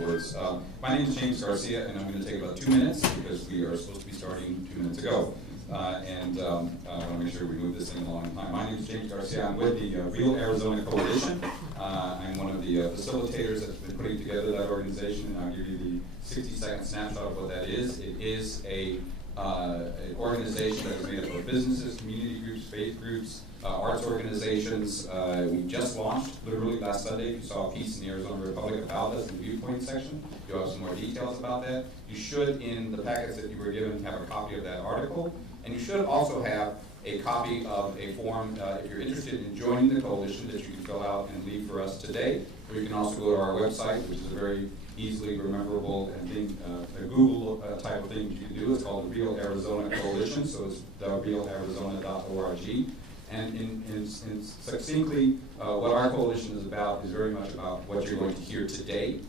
words. My name is James Garcia, and I'm going to take about 2 minutes because we are supposed to be starting 2 minutes ago. I want to make sure we move this thing along in time. My name is James Garcia. I'm with the Real Arizona Coalition. I'm one of the facilitators that's been putting together that organization, and I'll give you the 60-second snapshot of what that is. It is an organization that is made up of businesses, community groups, faith groups, arts organizations. We just launched, literally last Sunday. If you saw a piece in the Arizona Republic about us in the viewpoint section, you'll have some more details about that. You should, in the packets that you were given, have a copy of that article. And you should also have a copy of a form, if you're interested in joining the coalition, that you can fill out and leave for us today. Or you can also go to our website, which is a very easily rememberable and a Google type of thing you can do. It's called the Real Arizona Coalition, so it's therealarizona.org. And in succinctly, what our coalition is about is very much about what you're going to hear today.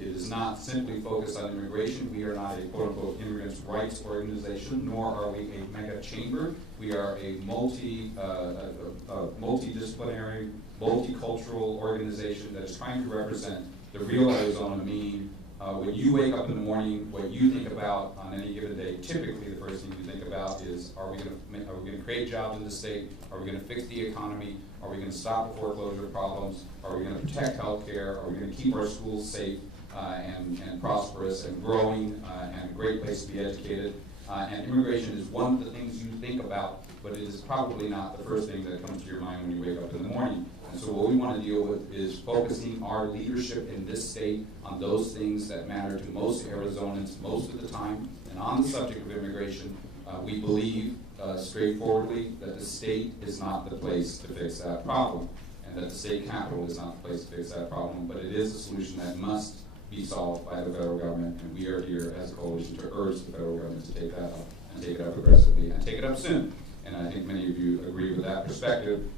It is not simply focused on immigration. We are not a quote-unquote immigrants' rights organization, nor are we a mega chamber. We are a multidisciplinary, multicultural organization that is trying to represent the real Arizona, meaning when you wake up in the morning, what you think about on any given day, typically the first thing you think about is, are we going to create jobs in the state? Are we going to fix the economy? Are we going to stop the foreclosure problems? Are we going to protect health care? Are we going to keep our schools safe and prosperous and growing and a great place to be educated? And immigration is one of the things you think about, but it is probably not the first thing that comes to your mind when you wake up in the morning. And so what we want to deal with is focusing our leadership in this state on those things that matter to most Arizonans most of the time. And on the subject of immigration, we believe straightforwardly that the state is not the place to fix that problem, and that the state capital is not the place to fix that problem, but it is a solution that must be solved by the federal government, and we are here as a coalition to urge the federal government to take that up, and take it up aggressively, and take it up soon. And I think many of you agree with that perspective.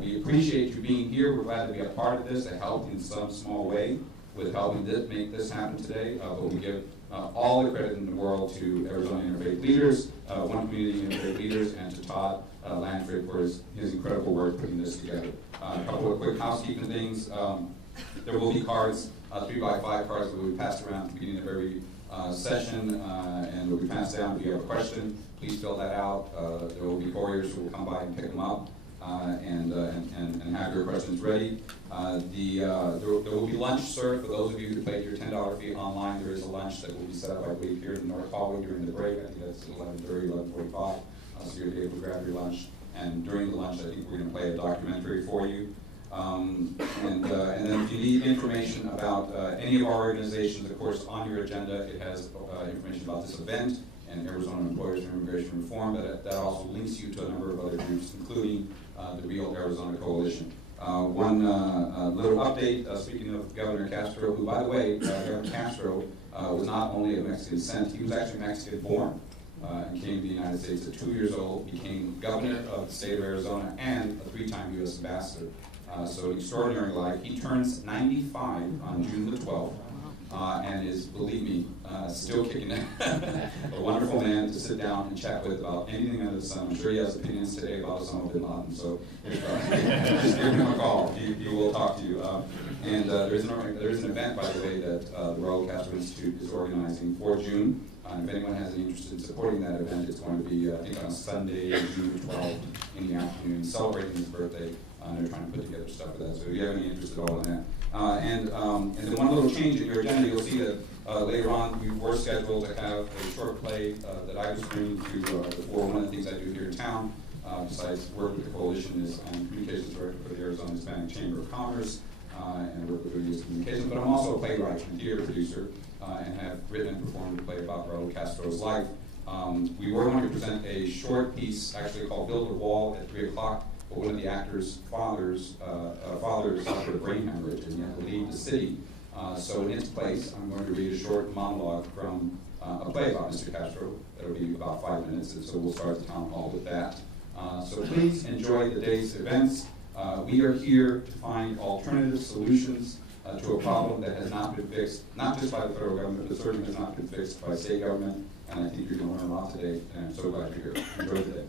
We appreciate you being here. We're glad to be a part of this, to help in some small way with helping make this happen today, but we give all the credit in the world to Arizona Interfaith Leaders, One Community Interfaith Leaders, and to Todd Lanford for his incredible work putting this together. A couple of quick housekeeping things. There will be cards, 3x5 cards that will be passed around at the beginning of every session, and will be passed down. If you have a question, please fill that out. There will be couriers who will come by and pick them up. And have your questions ready. There will be lunch served for those of you who paid your $10 fee online. There is a lunch that will be set up, I believe, here in the North Hallway during the break. I think that's 11:30, 11:45. So you'll be able to grab your lunch. And during the lunch, I think we're going to play a documentary for you. And then if you need information about any of our organizations, of course, on your agenda, it has information about this event and Arizona Employers for Immigration Reform. That also links you to a number of other groups, including the Real Arizona Coalition. One little update, speaking of Governor Castro, who, by the way, Governor Castro was not only of Mexican descent, he was actually Mexican born and came to the United States at 2 years old, became governor of the state of Arizona and a 3-time U.S. ambassador. So an extraordinary life. He turns 95 on June the 12th. And is, believe me, still kicking it. A wonderful man to sit down and chat with about anything under the sun. I'm sure he has opinions today about Osama bin Laden, so just give him a call. He will talk to you. And there is an event, by the way, that the Raul Castro Institute is organizing for June. And if anyone has any interest in supporting that event, it's going to be, I think, on Sunday, June 12th in the afternoon, celebrating his birthday. They're trying to put together stuff for that. So if you have any interest at all in that. And then one little change in your agenda, you'll see that later on we were scheduled to have a short play that I was bringing to the fore. One of the things I do here in town, besides work with the coalition, is I'm communications director for the Arizona Hispanic Chamber of Commerce and work with Radius Communications. But I'm also a playwright and theater producer and have written and performed a play about Raul Castro's life. We were going to present a short piece, actually called Build a Wall, at 3 o'clock. But one of the actor's fathers suffered a brain hemorrhage and he had to leave the city. So in its place, I'm going to read a short monologue from a play about Mr. Castro. That'll be about 5 minutes, and so we'll start the town hall with that. So please enjoy the day's events. We are here to find alternative solutions to a problem that has not been fixed, not just by the federal government, but certainly has not been fixed by state government. And I think you're going to learn a lot today, and I'm so glad you're here. Enjoy the day.